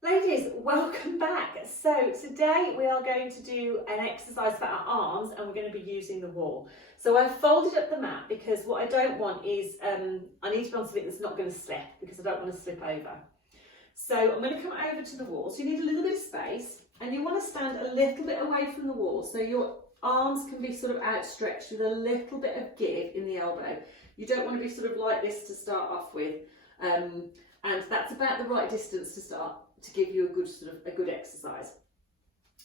Ladies, welcome back. So today we are going to do an exercise for our arms and we're going to be using the wall. So I've folded up the mat because what I don't want is, I need to be on something that's not going to slip because I don't want to slip over. So I'm going to come over to the wall. So you need a little bit of space and you want to stand a little bit away from the wall so your arms can be sort of outstretched with a little bit of give in the elbow. You don't want to be sort of like this to start off with. And that's about the right distance to start to give you a good exercise.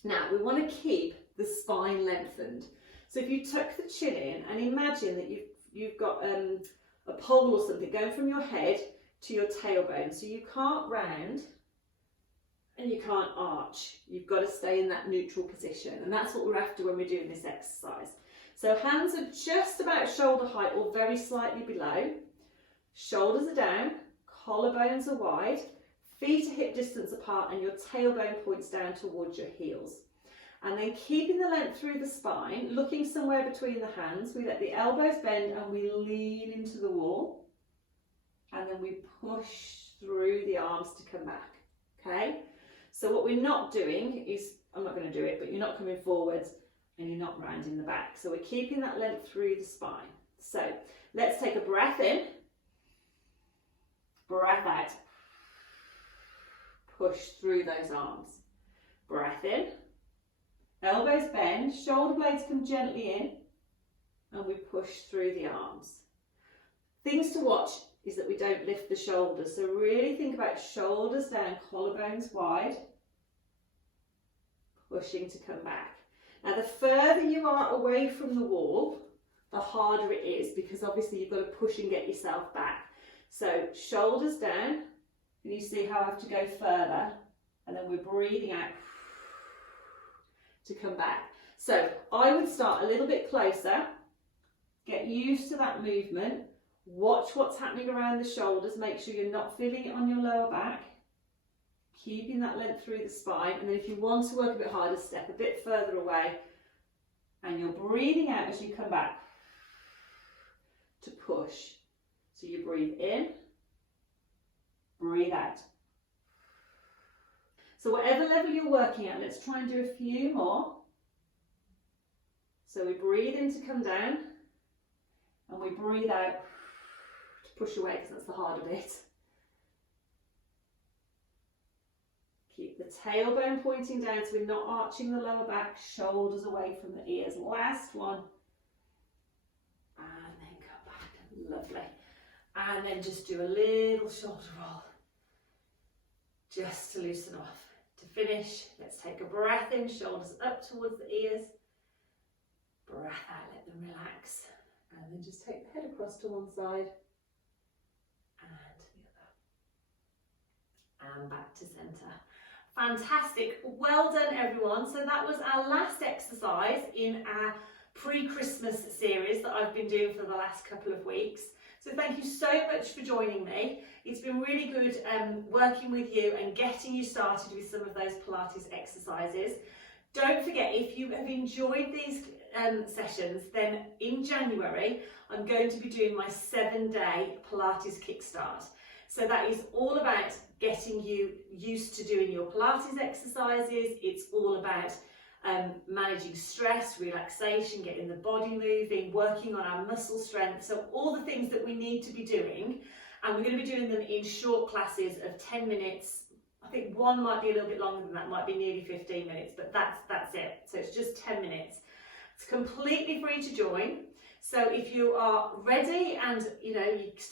Now we want to keep the spine lengthened. So if you tuck the chin in and imagine that you've got a pole or something going from your head to your tailbone, so you can't round and you can't arch. You've got to stay in that neutral position, and that's what we're after when we're doing this exercise. So hands are just about shoulder height or very slightly below. Shoulders are down, collarbones are wide, feet are hip distance apart, and your tailbone points down towards your heels. And then keeping the length through the spine, looking somewhere between the hands, we let the elbows bend and we lean into the wall. And then we push through the arms to come back, okay? So what we're not doing is, I'm not going to do it, but you're not coming forwards and you're not rounding the back. So we're keeping that length through the spine. So let's take a breath in, breath out. Push through those arms. Breath in, elbows bend, shoulder blades come gently in, and we push through the arms. Things to watch is that we don't lift the shoulders, so really think about shoulders down, collarbones wide, pushing to come back. Now the further you are away from the wall, the harder it is, because obviously you've got to push and get yourself back. So shoulders down, and you see how I have to go further, and then we're breathing out to come back. So I would start a little bit closer, get used to that movement, watch what's happening around the shoulders, make sure you're not feeling it on your lower back, keeping that length through the spine, and then if you want to work a bit harder, step a bit further away, and you're breathing out as you come back to push. So you breathe in, breathe out. So whatever level you're working at, let's try and do a few more. So we breathe in to come down, and we breathe out to push away, because that's the harder bit. Keep the tailbone pointing down so we're not arching the lower back, shoulders away from the ears. Last one. And then come back. Lovely. And then just do a little shoulder roll, just to loosen off. To finish, let's take a breath in, shoulders up towards the ears. Breath out, let them relax. And then just take the head across to one side and to the other. And back to centre. Fantastic, well done everyone. So that was our last exercise in our pre-Christmas series that I've been doing for the last couple of weeks. So thank you so much for joining me. It's been really good working with you and getting you started with some of those Pilates exercises. Don't forget, if you have enjoyed these sessions, then in January, I'm going to be doing my 7-day Pilates Kickstart. So that is all about getting you used to doing your Pilates exercises. It's all about managing stress, relaxation, getting the body moving, working on our muscle strength. So all the things that we need to be doing, and we're going to be doing them in short classes of 10 minutes. I think one might be a little bit longer than that, might be nearly 15 minutes, but that's it. So it's just 10 minutes. It's completely free to join. So if you are ready and you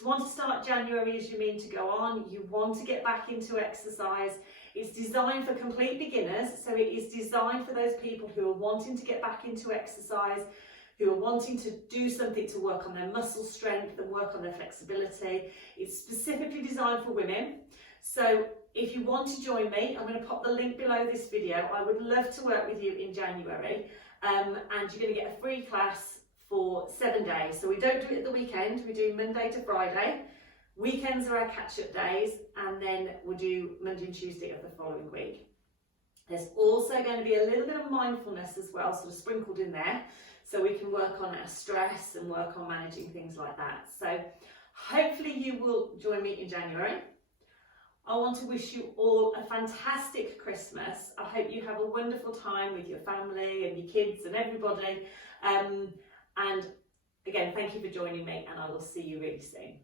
want to start January as you mean to go on, you want to get back into exercise, it's designed for complete beginners. So it is designed for those people who are wanting to get back into exercise, who are wanting to do something to work on their muscle strength and work on their flexibility. It's specifically designed for women. So if you want to join me, I'm going to pop the link below this video. I would love to work with you in January, and you're going to get a free class for 7 days. So we don't do it at the weekend, we do Monday to Friday. Weekends are our catch-up days, and then we'll do Monday and Tuesday of the following week. There's also going to be a little bit of mindfulness as well, sort of sprinkled in there, so we can work on our stress and work on managing things like that. So hopefully you will join me in January. I want to wish you all a fantastic Christmas. I hope you have a wonderful time with your family and your kids and everybody. And again, thank you for joining me, and I will see you really soon.